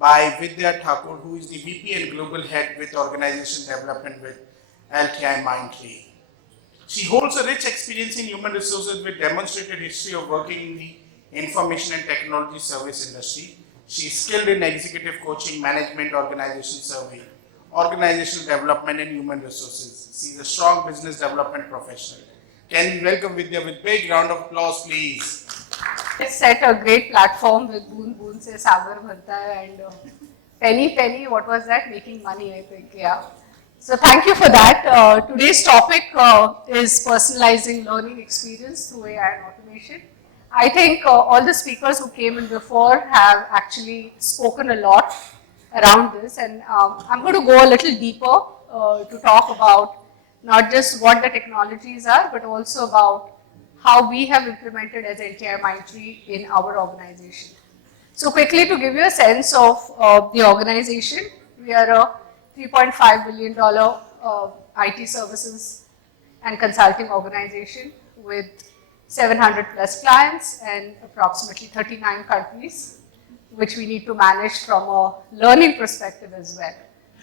by Vidya Thakur, who is the VP and Global Head with Organization Development with LTIMindtree. She holds a rich experience in human resources with demonstrated history of working in the information and technology service industry. She is skilled in executive coaching, management, organization survey, organizational development and human resources. She is a strong business development professional. Can we welcome Vidya with big round of applause, please? It's set a great platform with Boon Boon Se Sagar Bharta hai and Penny Penny, what was that? Making money, I think, yeah. So thank you for that. Today's topic is personalizing learning experience through AI and automation. I think all the speakers who came in before have actually spoken a lot around this, and I'm going to go a little deeper to talk about not just what the technologies are, but also about how we have implemented as LTIMindtree in our organization. So quickly, to give you a sense of the organization, we are a $3.5 billion IT services and consulting organization with 700 plus clients and approximately 39 countries, which we need to manage from a learning perspective as well.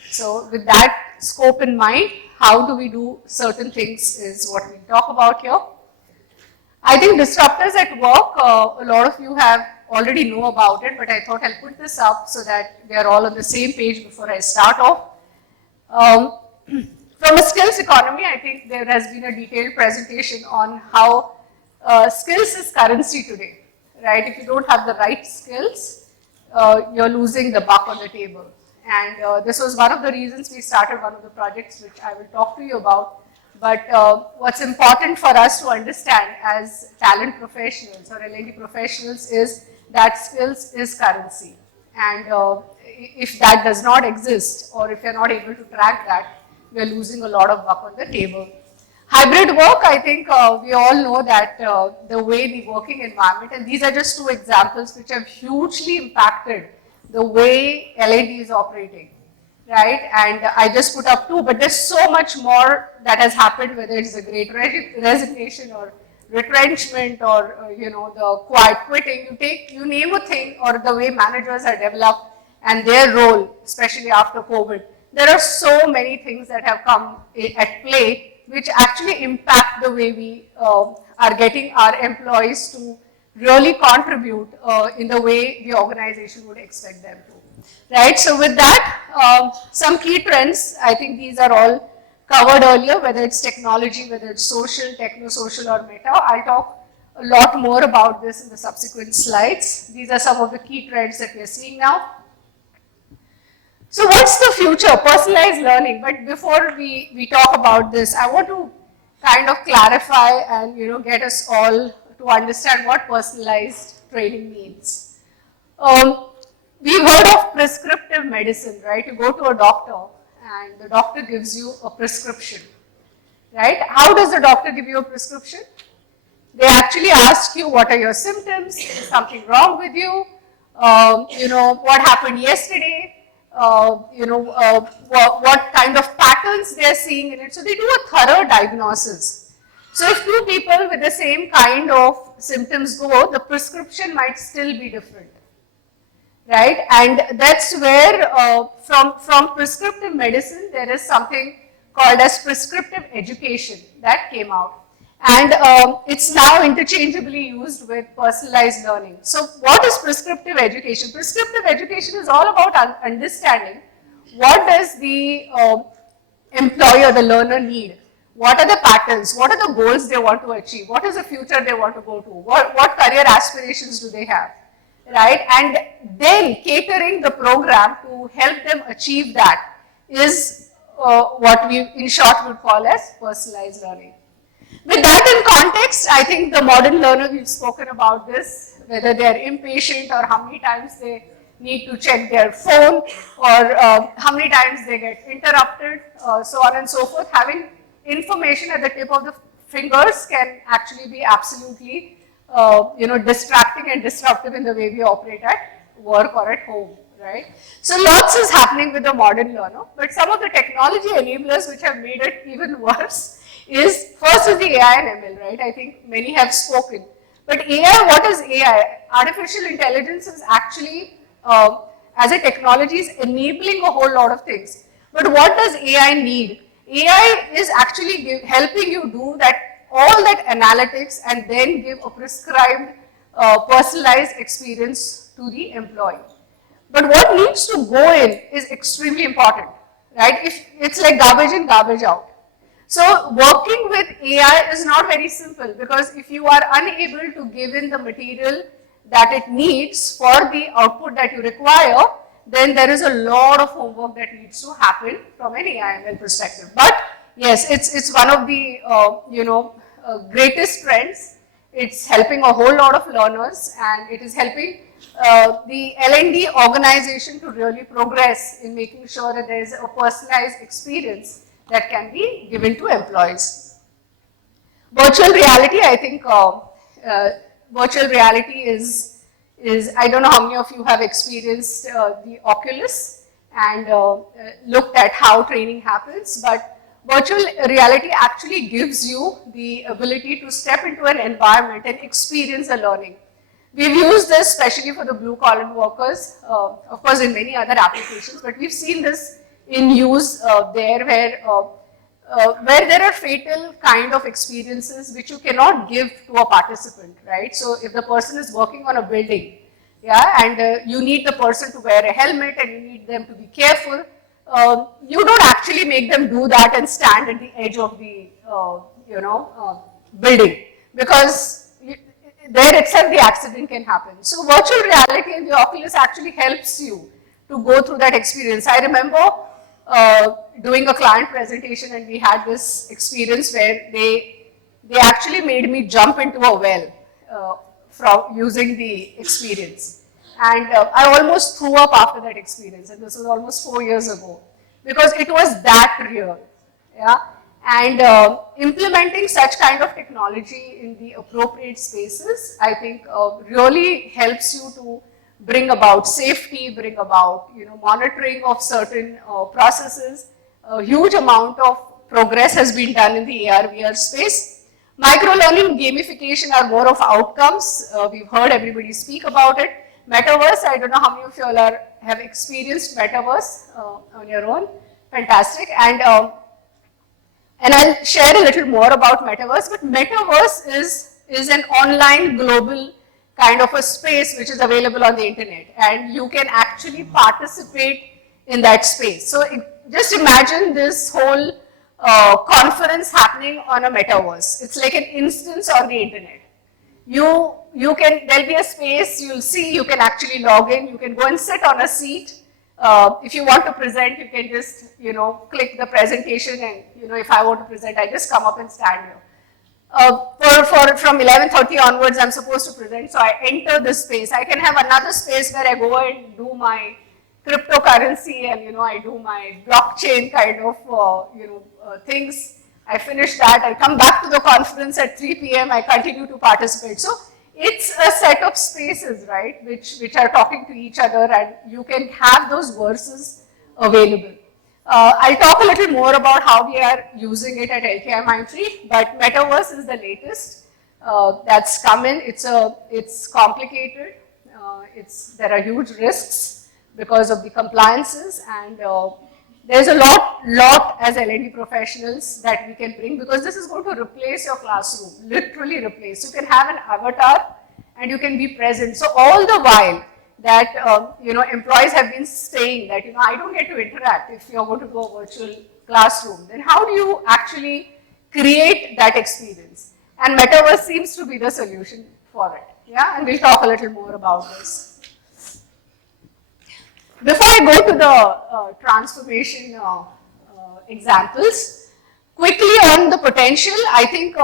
So with that scope in mind, how do we do certain things is what we talk about here. I think disruptors at work, a lot of you have already know about it, but I thought I'll put this up so that we are all on the same page before I start off. From a skills economy, I think there has been a detailed presentation on how skills is currency today, right? If you don't have the right skills, you're losing the buck on the table. And this was one of the reasons we started one of the projects which I will talk to you about. But what's important for us to understand as talent professionals or L&D professionals is that skills is currency. And if that does not exist, or if you're not able to track that, we're losing a lot of buck on the table. Hybrid work, I think we all know that the way the working environment, and these are just two examples which have hugely impacted the way L&D is operating, right? And I just put up two, but there's so much more that has happened, whether it's a great resignation or retrenchment or the quiet quitting. You name a thing, or the way managers are developed and their role, especially after COVID. There are so many things that have come at play which actually impact the way we are getting our employees to really contribute in the way the organization would expect them to, right? So with that, some key trends, I think these are all covered earlier, whether it's technology, whether it's social, techno-social or meta. I'll talk a lot more about this in the subsequent slides. These are some of the key trends that we are seeing now. So what's the future? Personalized learning. But before we talk about this, I want to kind of clarify and get us all to understand what personalized training means. We've heard of prescriptive medicine, right? You go to a doctor and the doctor gives you a prescription, right? How does the doctor give you a prescription? They actually ask you, what are your symptoms? Is something wrong with you? What happened yesterday? What kind of patterns they're seeing in it. So they do a thorough diagnosis. So if two people with the same kind of symptoms go, the prescription might still be different, right? And that's where from prescriptive medicine, there is something called as prescriptive education that came out. And it's now interchangeably used with personalized learning. So what is prescriptive education? Prescriptive education is all about understanding what does the employer, the learner need. What are the patterns? What are the goals they want to achieve? What is the future they want to go to? What career aspirations do they have? Right? And then catering the program to help them achieve that is what we in short would call as personalized learning. With that in context, I think the modern learner, we've spoken about this, whether they're impatient or how many times they need to check their phone or how many times they get interrupted, so on and so forth. Having information at the tip of the fingers can actually be absolutely distracting and disruptive in the way we operate at work or at home, right? So lots is happening with the modern learner, but some of the technology enablers which have made it even worse is, first is the AI and ML, right? I think many have spoken. But AI, what is AI? Artificial intelligence is actually as a technology is enabling a whole lot of things. But what does AI need? AI is actually helping you do that, all that analytics, and then give a prescribed personalized experience to the employee. But what needs to go in is extremely important, right? If it's like garbage in, garbage out. So working with AI is not very simple, because if you are unable to give in the material that it needs for the output that you require, then there is a lot of homework that needs to happen from an AI/ML perspective. But yes, it's one of the greatest trends. It's helping a whole lot of learners, and it is helping the L&D organization to really progress in making sure that there is a personalized experience that can be given to employees. Virtual reality, I think virtual reality is, I don't know how many of you have experienced the Oculus and looked at how training happens, but virtual reality actually gives you the ability to step into an environment and experience the learning. We've used this especially for the blue-collar workers, of course in many other applications, but we've seen this in use there where there are fatal kind of experiences which you cannot give to a participant, right? So if the person is working on a building, yeah, and you need the person to wear a helmet and you need them to be careful, you don't actually make them do that and stand at the edge of the building, because there itself the accident can happen. So virtual reality and the Oculus actually helps you to go through that experience. I remember doing a client presentation, and we had this experience where they actually made me jump into a well from using the experience. And I almost threw up after that experience, and this was almost 4 years ago, because it was that real. Yeah? And implementing such kind of technology in the appropriate spaces, I think really helps you to bring about safety, bring about monitoring of certain processes. A huge amount of progress has been done in the AR/VR space. Micro-learning, gamification are more of outcomes. We've heard everybody speak about it. Metaverse, I don't know how many of you all have experienced Metaverse on your own. Fantastic. And I'll share a little more about Metaverse, but Metaverse is an online global kind of a space which is available on the internet, and you can actually participate in that space. So just imagine this whole conference happening on a metaverse. It's like an instance on the internet. There'll be a space, you'll see, you can actually log in, you can go and sit on a seat. If you want to present, you can just, click the presentation, and, if I want to present, I just come up and stand here. From 11:30 onwards, I'm supposed to present, so I enter this space. I can have another space where I go and do my cryptocurrency, and, I do my blockchain kind of, things. I finish that, I come back to the conference at 3 p.m., I continue to participate. So it's a set of spaces, right, which are talking to each other, and you can have those verses available. I'll talk a little more about how we are using it at LTIMindtree, but Metaverse is the latest that's come in. It's complicated. There are huge risks because of the compliances, and there's a lot as L&D professionals that we can bring, because this is going to replace your classroom, literally replace. You can have an avatar and you can be present. So all the while that employees have been saying that I don't get to interact if you're going to go a virtual classroom, then how do you actually create that experience? And Metaverse seems to be the solution for it. Yeah, and we'll talk a little more about this. Before I go to the transformation examples, quickly on the potential, I think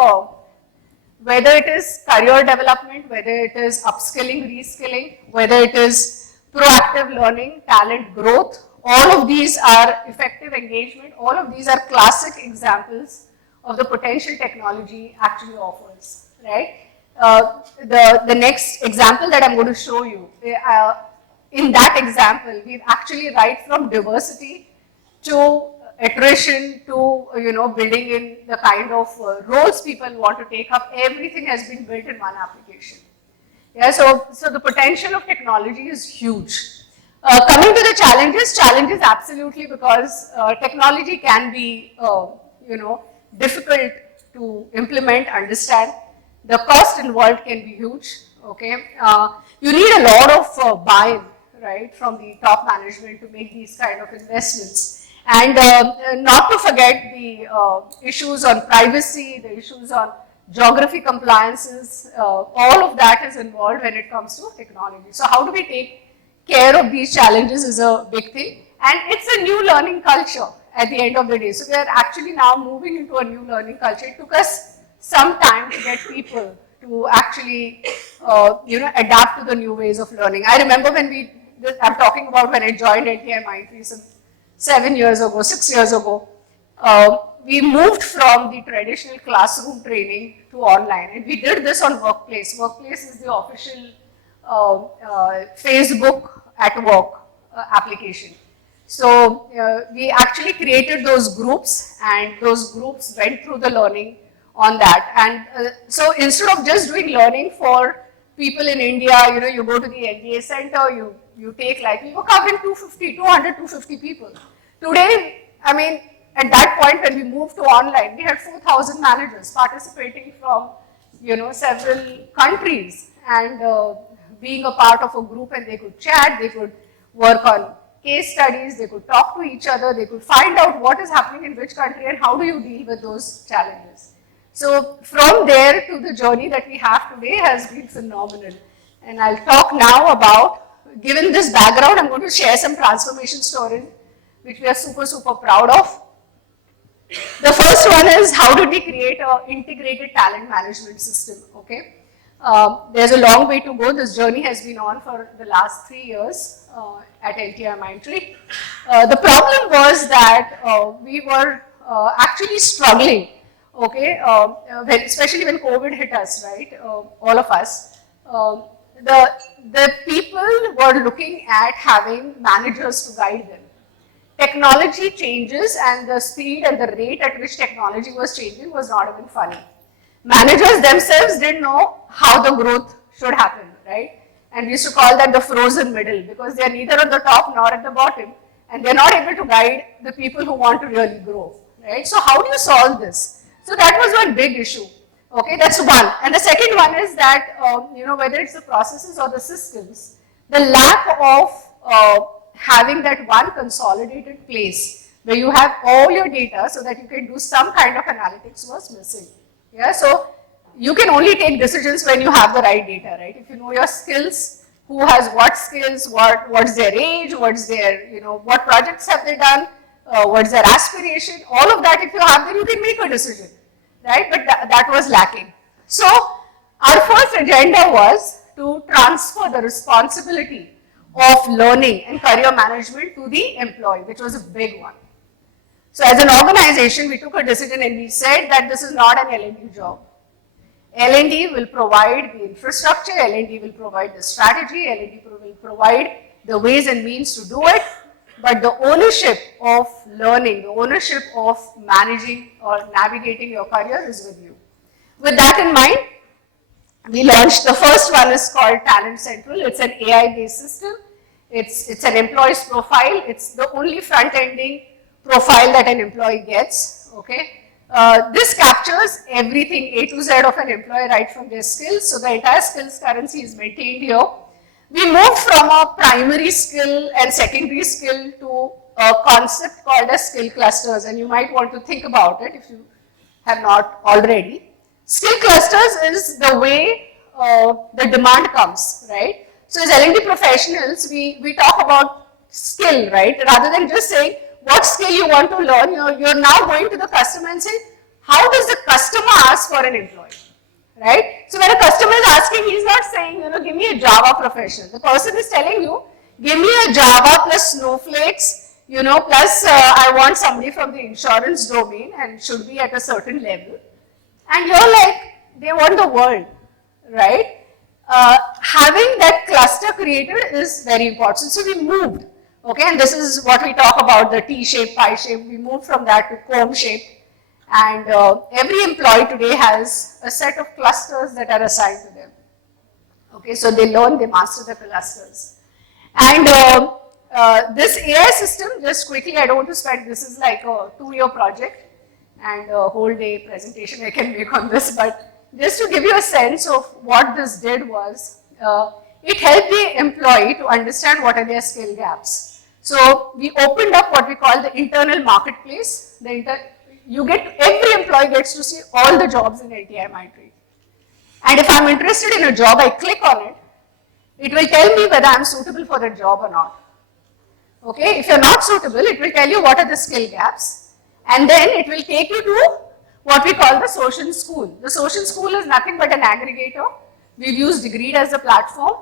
whether it is career development, whether it is upskilling, reskilling, whether it is proactive learning, talent growth, all of these are effective engagement. All of these are classic examples of the potential technology actually offers, right? The next example that I'm going to show you, in that example, we've actually right from diversity to attrition to building in the kind of roles people want to take up, everything has been built in one application. Yeah, so the potential of technology is huge. Coming to the challenges absolutely, because technology can be, difficult to implement, understand. The cost involved can be huge, okay. You need a lot of buy-in, right, from the top management to make these kind of investments. And not to forget the issues on privacy, the issues on geography compliances, all of that is involved when it comes to technology. So how do we take care of these challenges is a big thing, and it's a new learning culture at the end of the day. So we are actually now moving into a new learning culture. It took us some time to get people to actually, adapt to the new ways of learning. I remember when I'm talking about when I joined LTIMindtree some 7 years ago, 6 years ago, we moved from the traditional classroom training to online, and we did this on Workplace. Workplace is the official Facebook at work application. So we actually created those groups, and those groups went through the learning on that. And so instead of just doing learning for people in India, you go to the NDA center, you take like, we were covering 250 people. Today, I mean, at that point when we moved to online, we had 4,000 managers participating from, several countries, and being a part of a group, and they could chat, they could work on case studies, they could talk to each other, they could find out what is happening in which country and how do you deal with those challenges. So from there to the journey that we have today has been phenomenal. And I'll talk now about, given this background, I'm going to share some transformation stories which we are super proud of. The first one is, how did we create an integrated talent management system, okay? There's a long way to go. This journey has been on for the last 3 years at LTIMindtree. The problem was that we were actually struggling, okay, especially when COVID hit us, right, all of us. The people were looking at having managers to guide them. Technology changes, and the speed and the rate at which technology was changing was not even funny. Managers themselves didn't know how the growth should happen, right? And we used to call that the frozen middle, because they're neither on the top nor at the bottom, and they're not able to guide the people who want to really grow, right? So how do you solve this? So that was one big issue, okay? That's one. And the second one is that, whether it's the processes or the systems, the lack of having that one consolidated place where you have all your data so that you can do some kind of analytics was missing. Yeah, so you can only take decisions when you have the right data, right? If you know your skills, who has what skills, what's their age, what's their, what projects have they done, what's their aspiration, all of that, if you have them, you can make a decision, right? But that was lacking. So our first agenda was to transfer the responsibility of learning and career management to the employee, which was a big one. So as an organization, we took a decision and we said that this is not an L&D job. L&D will provide the infrastructure, L&D will provide the strategy, L&D will provide the ways and means to do it, but the ownership of learning, the ownership of managing or navigating your career is with you. With that in mind, we launched, the first one is called Talent Central. It's an AI-based system. It's an employee's profile. It's the only front-ending profile that an employee gets, okay? This captures everything A to Z of an employee, right from their skills. So the entire skills currency is maintained here. We moved from a primary skill and secondary skill to a concept called as skill clusters, and you might want to think about it if you have not already. Skill clusters is the way the demand comes, right? So as L&D professionals, we talk about skill, right? Rather than just saying what skill you want to learn, you're now going to the customer and saying, how does the customer ask for an employee, right? So when a customer is asking, he's not saying, give me a Java professional. The person is telling you, give me a Java plus snowflakes, plus I want somebody from the insurance domain and should be at a certain level. And you're like, they want the world, right? Having that cluster created is very important. So we moved, okay, and this is what we talk about, the T-shape, pie-shape. We moved from that to comb shape. And every employee today has a set of clusters that are assigned to them. Okay, so they learn, they master the clusters. And this AI system, just quickly, I don't want to spend, this is like a 2-year project and a whole day presentation I can make on this, but just to give you a sense of what this did was, it helped the employee to understand what are their skill gaps. So we opened up what we call the internal marketplace. Every employee gets to see all the jobs in LTIMindtree. And if I'm interested in a job, I click on it. It will tell me whether I'm suitable for the job or not. Okay, if you're not suitable, it will tell you what are the skill gaps. And then it will take you to what we call the social school. The social school is nothing but an aggregator. We've used Degreed as a platform,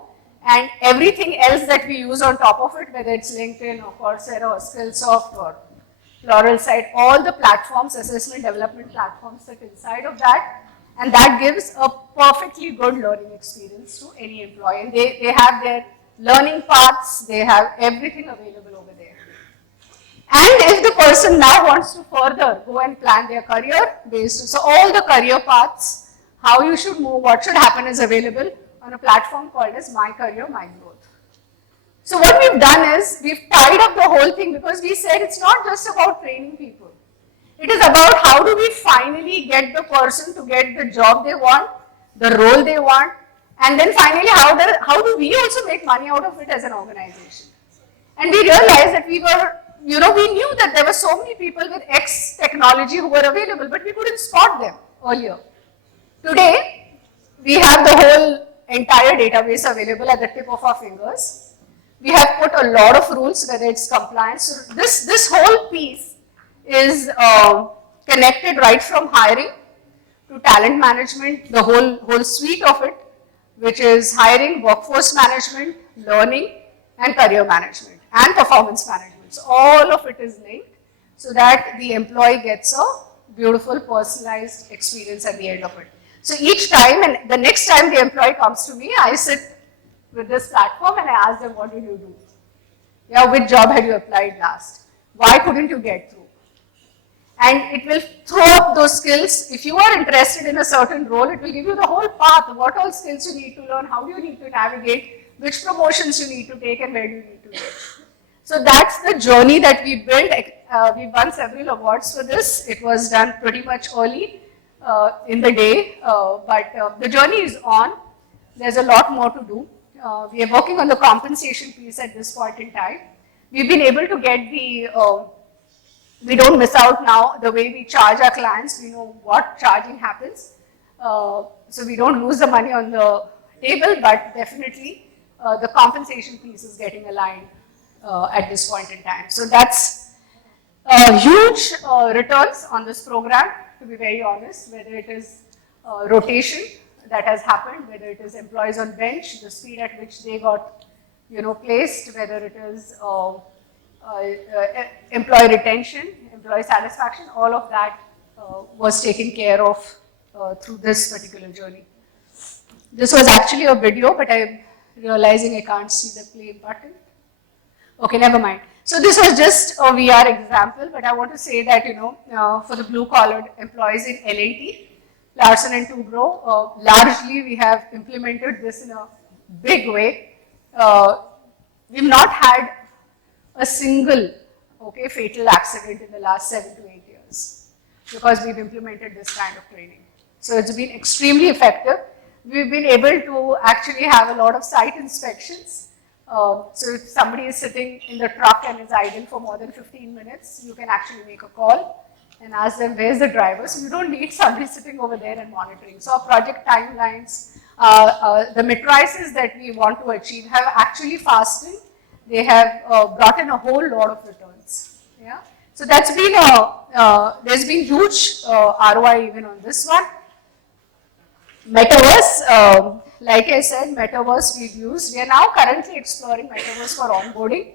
and everything else that we use on top of it, whether it's LinkedIn or Coursera or Skillsoft or Pluralsight, all the platforms, assessment development platforms sit inside of that, and that gives a perfectly good learning experience to any employee. And they have their learning paths, they have everything available over there. And if the person now wants to further go and plan their career based, so all the career paths, how you should move, what should happen is available on a platform called as My Career, My Growth. So what we've done is, we've tied up the whole thing because we said it's not just about training people. It is about how do we finally get the person to get the job they want, the role they want, and then finally how do we also make money out of it as an organization. And we realized that we knew that there were so many people with X technology who were available, but we couldn't spot them earlier. Today, we have the whole entire database available at the tip of our fingers. We have put a lot of rules, whether it's compliance. So this whole piece is connected right from hiring to talent management, the whole suite of it, which is hiring, workforce management, learning, and career management, and performance management. So all of it is linked so that the employee gets a beautiful personalized experience at the end of it. So each time, and the next time the employee comes to me, I sit with this platform and I ask them, what did you do? Yeah, which job had you applied last? Why couldn't you get through? And it will throw up those skills. If you are interested in a certain role, it will give you the whole path, what all skills you need to learn, how do you need to navigate, which promotions you need to take, and where do you need to get. So that's the journey that we built. We've won several awards for this. It was done pretty much early in the day, but the journey is on. There's a lot more to do. We are working on the compensation piece at this point in time. We've been able to get we don't miss out now the way we charge our clients. We know what charging happens. So we don't lose the money on the table, but definitely the compensation piece is getting aligned at this point in time. So that's huge returns on this program, to be very honest, whether it is rotation that has happened, whether it is employees on bench, the speed at which they got placed, whether it is employee retention, employee satisfaction, all of that was taken care of through this particular journey. This was actually a video, but I'm realizing I can't see the play button. Okay, never mind. So this was just a VR example, but I want to say that, for the blue-collar employees in L&T, Larsen and Toubro, largely we have implemented this in a big way. We've not had a single fatal accident in the last 7 to 8 years because we've implemented this kind of training. So it's been extremely effective. We've been able to actually have a lot of site inspections. So if somebody is sitting in the truck and is idle for more than 15 minutes, you can actually make a call and ask them, where's the driver? So you don't need somebody sitting over there and monitoring. So our project timelines, the matrices that we want to achieve have actually fastened. They have brought in a whole lot of returns. Yeah. So that's been there's been huge ROI even on this one. Metaverse, like I said, Metaverse we've used. We are now currently exploring Metaverse for onboarding.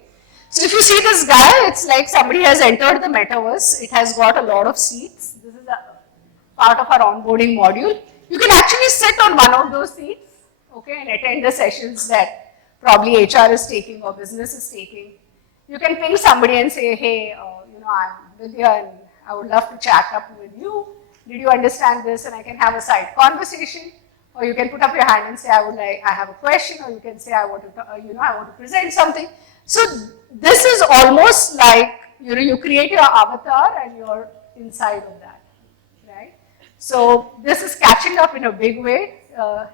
So if you see this guy, it's like somebody has entered the Metaverse. It has got a lot of seats. This is a part of our onboarding module. You can actually sit on one of those seats, and attend the sessions that probably HR is taking or business is taking. You can ping somebody and say, hey, I'm Vidya and I would love to chat up with you. Did you understand this? And I can have a side conversation. Or you can put up your hand and say, I have a question. Or you can say, I want to present something. So this is almost like, you create your avatar and you're inside of that, right? So this is catching up in a big way.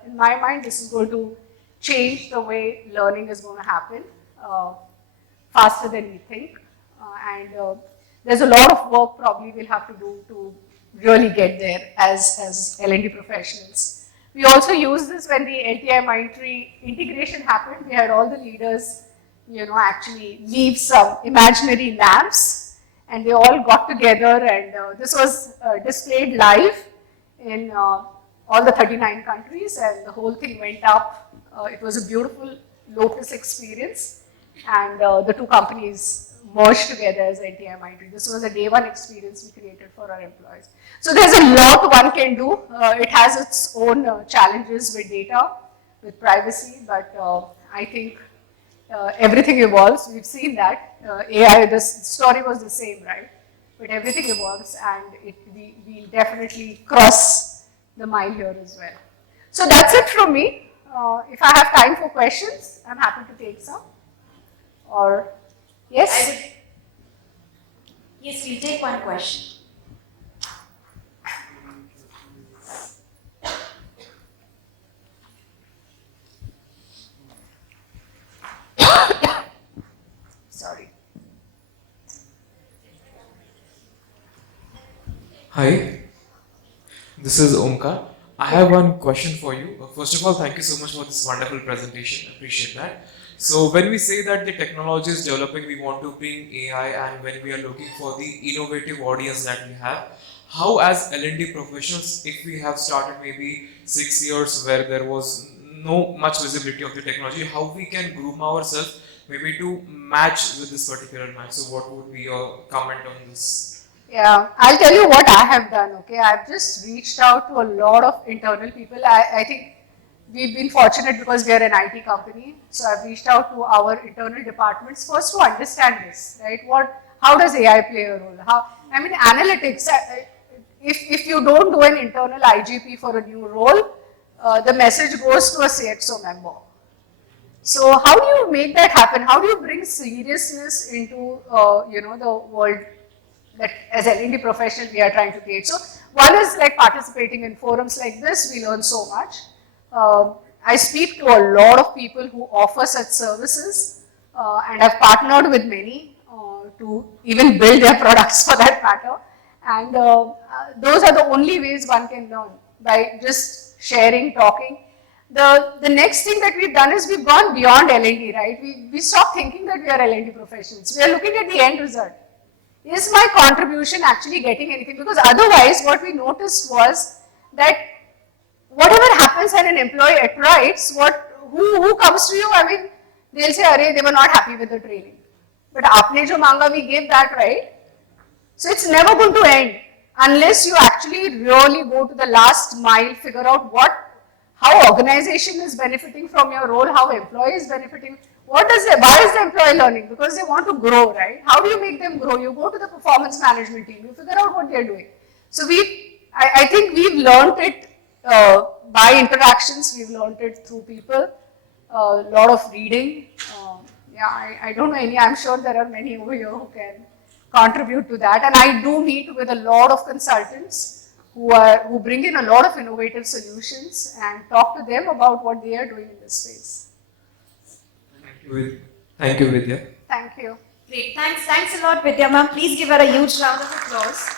In my mind, this is going to change the way learning is going to happen faster than we think. And there's a lot of work probably we'll have to do to really get there as L&D professionals. We also used this when the LTIMindtree integration happened. We had all the leaders, actually leave some imaginary lamps, and they all got together, and this was displayed live in all the 39 countries, and the whole thing went up. It was a beautiful Lotus experience, and the two companies merged together as LTIMindtree. This was a day one experience we created for our employees. So there's a lot one can do. It has its own challenges with data, with privacy, but I think everything evolves. We've seen that. AI, the story was the same, right? But everything evolves, and we definitely cross the mile here as well. So that's it from me. If I have time for questions, I'm happy to take some. Or, yes? Yes, we'll take one question. Sorry. Hi, this is Omkar. I have one question for you. First of all, thank you so much for this wonderful presentation. Appreciate that. So when we say that the technology is developing, we want to bring AI, and when we are looking for the innovative audience that we have, how as L&D professionals, if we have started maybe 6 years where there was no much visibility of the technology, how we can groom ourselves maybe to match with this particular match? So what would be your comment on this? Yeah, I'll tell you what I have done, okay? I've just reached out to a lot of internal people. I think we've been fortunate because we are an IT company. So I've reached out to our internal departments first to understand this, right? How does AI play a role? Analytics, if you don't do an internal IGP for a new role, the message goes to a CXO member. So how do you make that happen? How do you bring seriousness into, the world that as an L&D professional we are trying to create? So one is like participating in forums like this, we learn so much. I speak to a lot of people who offer such services, and I've partnered with many to even build their products for that matter. And those are the only ways one can learn, by just sharing, talking. The next thing that we've done is we've gone beyond L&D, right? We stopped thinking that we are L&D professionals. We are looking at the end result. Is my contribution actually getting anything? Because otherwise what we noticed was that whatever happens when an employee attrites, who comes to you, they'll say, "Arey, they were not happy with the training." But aapne jo manga, we gave that, right? So it's never going to end unless you actually really go to the last mile, figure out how organization is benefiting from your role, how employee is benefiting. Why is the employee learning? Because they want to grow, right? How do you make them grow? You go to the performance management team, you figure out what they're doing. So I think we've learned it by interactions, we've learned it through people, a lot of reading. I don't know any, I'm sure there are many over here who can contribute to that. And I do meet with a lot of consultants who bring in a lot of innovative solutions and talk to them about what they are doing in this space. Thank you, Vidya. Thank you. Great. Thanks a lot, Vidya ma'am. Please give her a huge round of applause.